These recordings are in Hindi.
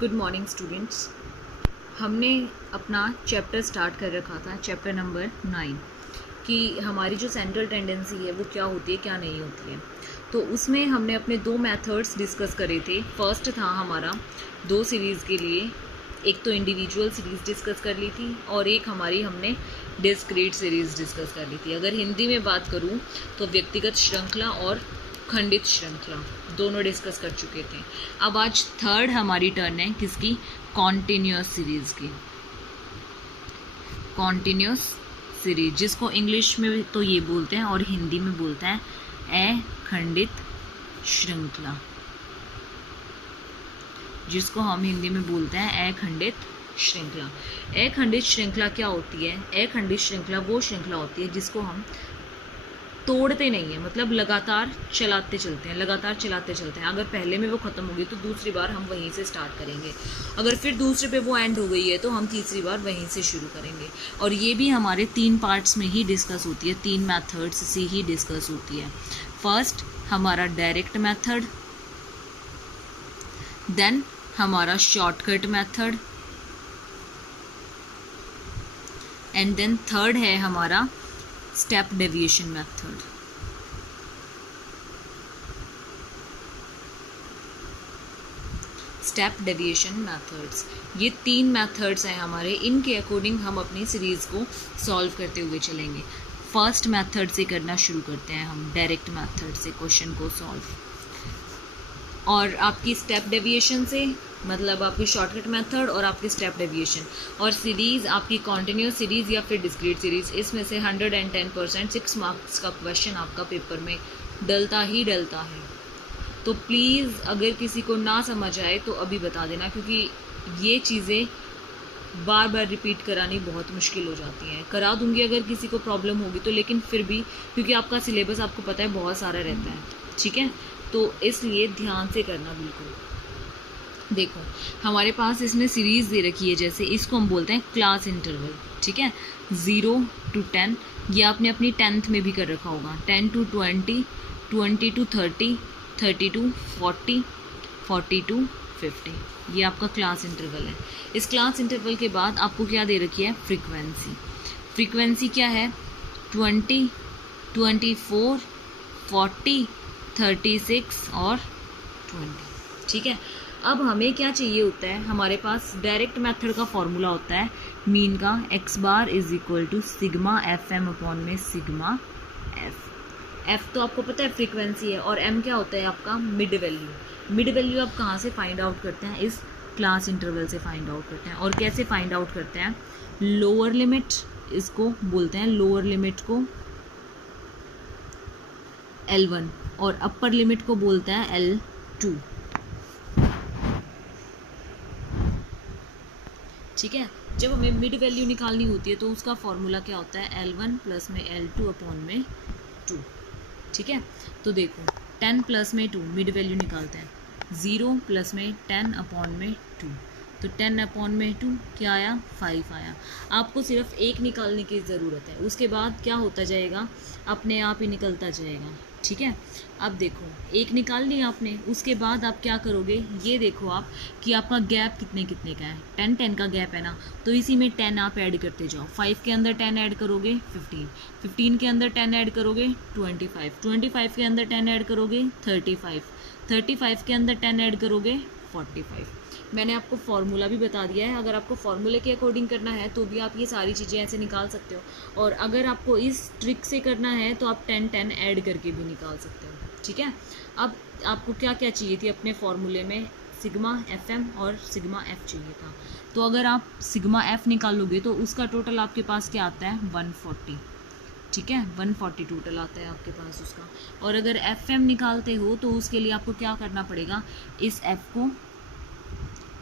Good morning students. हमने अपना चैप्टर स्टार्ट कर रखा था, चैप्टर नंबर 9, कि हमारी जो सेंट्रल टेंडेंसी है वो क्या होती है क्या नहीं होती है। तो उसमें हमने अपने दो मेथड्स डिस्कस करे थे। फर्स्ट था हमारा दो सीरीज़ के लिए, एक तो इंडिविजुअल सीरीज़ डिस्कस कर ली थी और एक हमारी हमने डिस्क्रीट सीरीज़ डिस्कस कर ली थी। अगर हिंदी में बात करूँ तो व्यक्तिगत श्रृंखला और खंडित श्रृंखला दोनों डिस्कस कर चुके थे। अब आज थर्ड हमारी टर्न है किसकी? कॉन्टिन्यूअस सीरीज़ की। कॉन्टिन्यूअस सीरीज जिसको इंग्लिश में तो ये बोलते हैं और हिंदी में बोलते हैं अखंडित श्रृंखला, जिसको हम हिंदी में बोलते हैं अखंडित श्रृंखला। अखंडित श्रृंखला क्या होती है? अखंडित श्रृंखला वो श्रृंखला होती है जिसको हम तोड़ते नहीं है, मतलब लगातार चलाते चलते हैं, लगातार चलाते चलते हैं। अगर पहले में वो ख़त्म हो गई तो दूसरी बार हम वहीं से स्टार्ट करेंगे, अगर फिर दूसरे पे वो एंड हो गई है तो हम तीसरी बार वहीं से शुरू करेंगे। और ये भी हमारे 3 पार्ट्स में ही डिस्कस होती है, 3 मेथड्स से ही डिस्कस होती है। फर्स्ट हमारा डायरेक्ट मेथड, देन हमारा shortcut method, and then third है हमारा step deviation method. Step deviation methods, ये 3 मेथड्स हैं हमारे। इनके अकॉर्डिंग हम अपनी सीरीज़ को सॉल्व करते हुए चलेंगे। फर्स्ट मेथड से करना शुरू करते हैं हम, डायरेक्ट मेथड से क्वेश्चन को सॉल्व। और आपकी स्टेप डेविएशन से मतलब आपकी शॉर्टकट मेथड और आपकी स्टेप डेविएशन, और सीरीज़ आपकी कॉन्टिन्यूस सीरीज़ या फिर डिस्क्रीट सीरीज़, इसमें से 110% 6 मार्क्स का क्वेश्चन आपका पेपर में डलता ही डलता है। तो प्लीज़ अगर किसी को ना समझ आए तो अभी बता देना, क्योंकि ये चीज़ें बार बार रिपीट करानी बहुत मुश्किल हो जाती हैं। करा दूंगी अगर किसी को प्रॉब्लम होगी तो, लेकिन फिर भी क्योंकि आपका सिलेबस आपको पता है बहुत सारा रहता है, ठीक है, तो इसलिए ध्यान से करना बिल्कुल। देखो हमारे पास इसमें सीरीज़ दे रखी है, जैसे इसको हम बोलते हैं क्लास इंटरवल, ठीक है, 0 to 10। ये आपने अपनी 10th में भी कर रखा होगा, 10 to 20, 20 to 30, 30 to 40, 40 to 50। ये आपका क्लास इंटरवल है। इस क्लास इंटरवल के बाद आपको क्या दे रखी है? फ्रीक्वेंसी। फ्रीक्वेंसी क्या है? 20, 24, 40, 36 और 20, ठीक है। अब हमें क्या चाहिए होता है? हमारे पास डायरेक्ट मेथड का फॉर्मूला होता है मीन का, x bar is equal to sigma F M upon में सिग्मा एफ। एफ तो आपको पता है फ्रीक्वेंसी है, और एम क्या होता है? आपका मिड वैल्यू। मिड वैल्यू आप कहाँ से फाइंड आउट करते हैं? इस क्लास इंटरवल से फाइंड आउट करते हैं। और कैसे फाइंड आउट करते हैं? लोअर लिमिट इसको बोलते हैं, लोअर लिमिट को L1 और अपर लिमिट को बोलते हैं L2, ठीक है। जब हमें मिड वैल्यू निकालनी होती है तो उसका फॉर्मूला क्या होता है? L1 प्लस में L2 अपॉन में 2, ठीक है। तो देखो 10 प्लस में 2 मिड वैल्यू निकालते हैं, 0 प्लस में 10 अपॉन में 2, तो 10 अपॉन में 2 क्या आया? 5 आया। आपको सिर्फ एक निकालने की ज़रूरत है, उसके बाद क्या होता जाएगा? अपने आप ही निकलता जाएगा, ठीक है। अब देखो एक निकाल लिया आपने, उसके बाद आप क्या करोगे? ये देखो आप कि आपका गैप कितने कितने का है, 10 10 का गैप है ना, तो इसी में 10 आप ऐड करते जाओ। 5 के अंदर 10 ऐड करोगे 15, 15 के अंदर 10 ऐड करोगे 25, 25 के अंदर 10 ऐड करोगे 35, 35 के अंदर 10 ऐड करोगे 45। मैंने आपको फॉर्मूला भी बता दिया है, अगर आपको फॉर्मूले के अकॉर्डिंग करना है तो भी आप ये सारी चीज़ें ऐसे निकाल सकते हो, और अगर आपको इस ट्रिक से करना है तो आप 10 10 ऐड करके भी निकाल सकते हो, ठीक है। अब आपको क्या क्या चाहिए थी अपने फॉर्मूले में? सिग्मा एफ एम और सिग्मा एफ चाहिए था। तो अगर आप सिग्मा एफ निकालोगे तो उसका टोटल आपके पास क्या आता है? 140, ठीक है, 140 टोटल आता है आपके पास उसका। और अगर एफ एम निकालते हो तो उसके लिए आपको क्या करना पड़ेगा? इस एफ को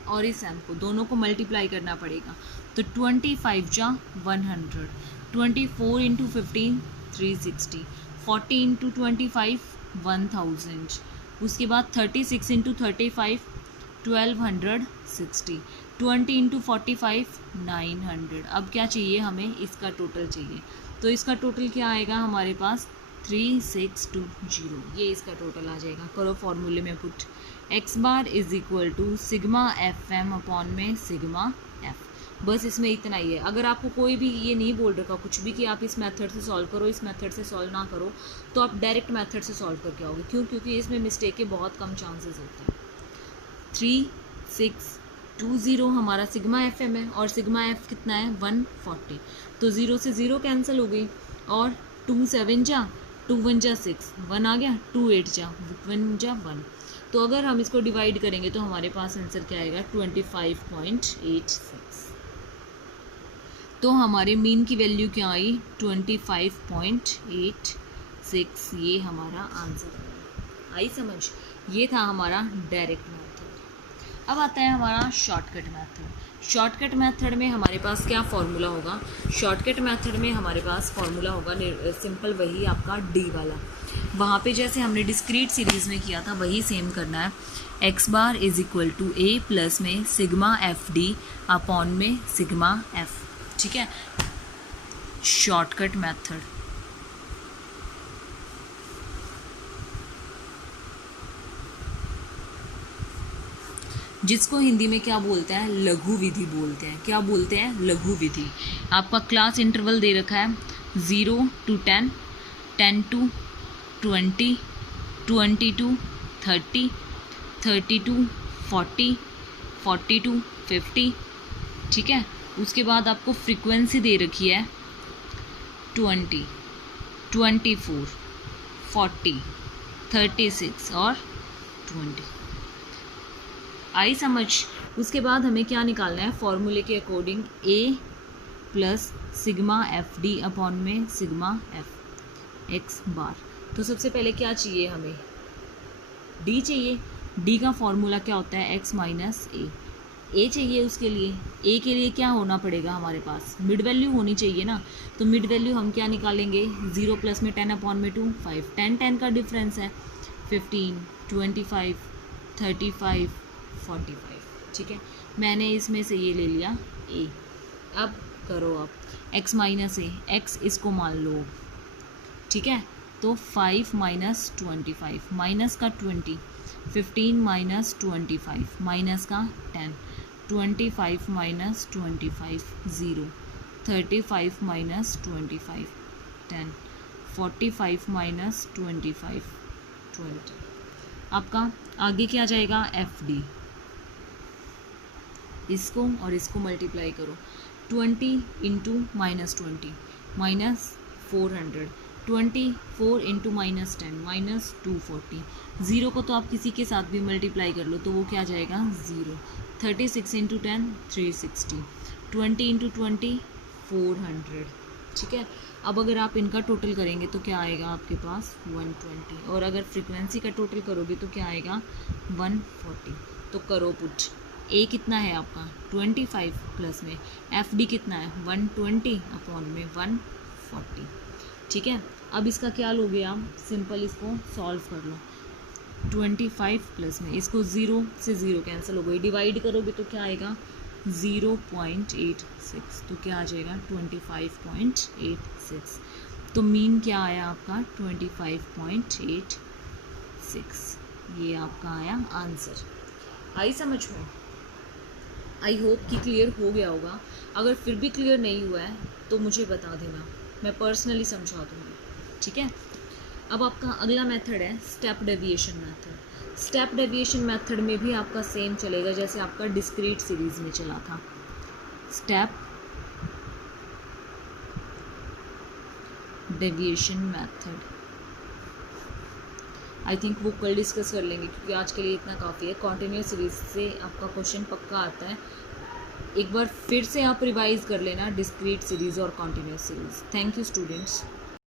और इस एम को दोनों को मल्टीप्लाई करना पड़ेगा। तो 25 जा 100, 24 इंटू 15 360, 40 इंटू 25 1000, उसके बाद 36 इंटू 35 1260, 20 इंटू 45 900। अब क्या चाहिए हमें? इसका टोटल चाहिए। तो इसका टोटल क्या आएगा हमारे पास? 3620, ये इसका टोटल आ जाएगा। करो फॉर्मूले में put, X bar is equal to sigma F M upon में सिग्मा एफ। बस इसमें इतना ही है। अगर आपको कोई भी ये नहीं बोल रखा कुछ भी कि आप इस मेथड से सॉल्व करो, इस मेथड से सॉल्व ना करो, तो आप डायरेक्ट मेथड से सॉल्व करके आओगे। क्यों? क्योंकि इसमें मिस्टेक के बहुत कम चांसेस होते हैं। 3620 हमारा सिग्मा एफ एम है और सिग्मा एफ कितना है 140, तो 0 से 0 कैंसिल हो गई और 2 7 जा 2 1 जा 6 1 आ गया, 2 8 जा 1 जा 1। तो अगर हम इसको डिवाइड करेंगे तो हमारे पास आंसर क्या आएगा 25.86। तो हमारे मीन की वैल्यू क्या आई 25.86। ये हमारा आंसर है। आई समझ? ये था हमारा डायरेक्ट मेथड। अब आता है हमारा शॉर्टकट मेथड। शॉर्टकट मेथड में हमारे पास क्या फॉर्मूला होगा? शॉर्टकट मेथड में हमारे पास फॉर्मूला होगा सिंपल वही आपका डी वाला। वहाँ पे जैसे हमने डिस्क्रीट सीरीज़ में किया था वही सेम करना है। X bar is equal to A plus में सिग्मा एफ डी अपॉन में सिग्मा एफ। ठीक है, शॉर्टकट मेथड। जिसको हिंदी में क्या बोलते हैं? लघु विधि बोलते हैं। क्या बोलते हैं? लघु विधि। आपका क्लास इंटरवल दे रखा है 0 to 10, 10 to 20, 20 to 30, 30 to 40, 40 to 50। ठीक है, उसके बाद आपको फ्रीक्वेंसी दे रखी है 20, 24, 40, 36 और 20। आई समझ? उसके बाद हमें क्या निकालना है? फॉर्मूले के according a plus sigma F D upon में सिग्मा एफ एक्स बार। तो सबसे पहले क्या चाहिए हमें? डी चाहिए। डी का फॉर्मूला क्या होता है? एक्स माइनस ए चाहिए। उसके लिए ए के लिए क्या होना पड़ेगा हमारे पास? मिड वैल्यू होनी चाहिए ना। तो मिड वैल्यू हम क्या निकालेंगे? 0 प्लस में 10 अपॉन में 2 5, 10 10 का डिफरेंस है 15, 25, 35, 45। ठीक है, मैंने इसमें से ये ले लिया ए। अब करो आप x माइनस ए, एक्स इसको मान लो। ठीक है, तो 5 माइनस 25 माइनस का 20, 15 माइनस 25 माइनस का 10, 25 माइनस 25 0, 35 माइनस 25 10, 45 माइनस 25 20। आपका आगे क्या जाएगा? F D. इसको और इसको मल्टीप्लाई करो 20 into minus 20 minus 400, 24 into minus 10 minus 240। Zero को तो आप किसी के साथ भी मल्टीप्लाई कर लो तो वो क्या जाएगा? 0। 36 इंटू 10 360, 20 इंटू 20 400। ठीक है, अब अगर आप इनका टोटल करेंगे तो क्या आएगा आपके पास? 120। और अगर फ्रीक्वेंसी का टोटल करोगे तो क्या आएगा? 140। तो करो पुट। ए कितना है आपका? 25 प्लस में एफ डी कितना है? 120 अपॉन में 140। ठीक है, अब इसका क्या लोगे आप? सिंपल इसको सॉल्व कर लो। 25 प्लस में इसको 0 से 0 कैंसिल हो गई, डिवाइड करोगे तो क्या आएगा? 0.86। तो क्या आ जाएगा? 25.86। तो मीन क्या आया आपका? 25.86। ये आपका आया आंसर। आई समझ में? आई होप कि क्लियर हो गया होगा। अगर फिर भी क्लियर नहीं हुआ है तो मुझे बता देना, मैं पर्सनली समझा दूँगी। ठीक है, अब आपका अगला मेथड है step deviation method. Step deviation method में भी आपका सेम चलेगा जैसे आपका डिस्क्रीट सीरीज़ में चला था। Step deviation method I think वो कल डिस्कस कर लेंगे क्योंकि आज के लिए इतना काफ़ी है। कॉन्टिन्यूस सीरीज से आपका क्वेश्चन पक्का आता है। एक बार फिर से आप रिवाइज कर लेना डिस्क्रीट सीरीज़ और continuous series. Thank you students.